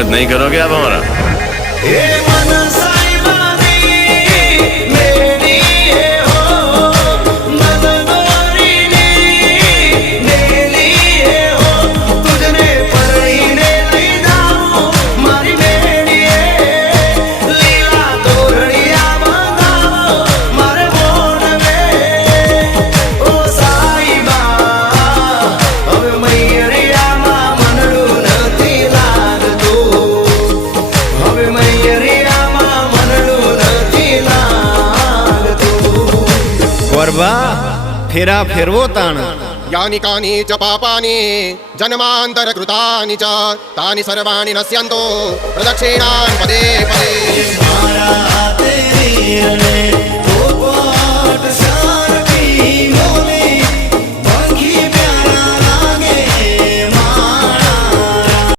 स्वागत नहीं करोगे आप हमारा? फेरा फेरवो ताण यानि कानि च पापानि जन्मांतर कृतानि च तानि सर्वाणि नश्यन्तो प्रदक्षिणान् पदे पदे।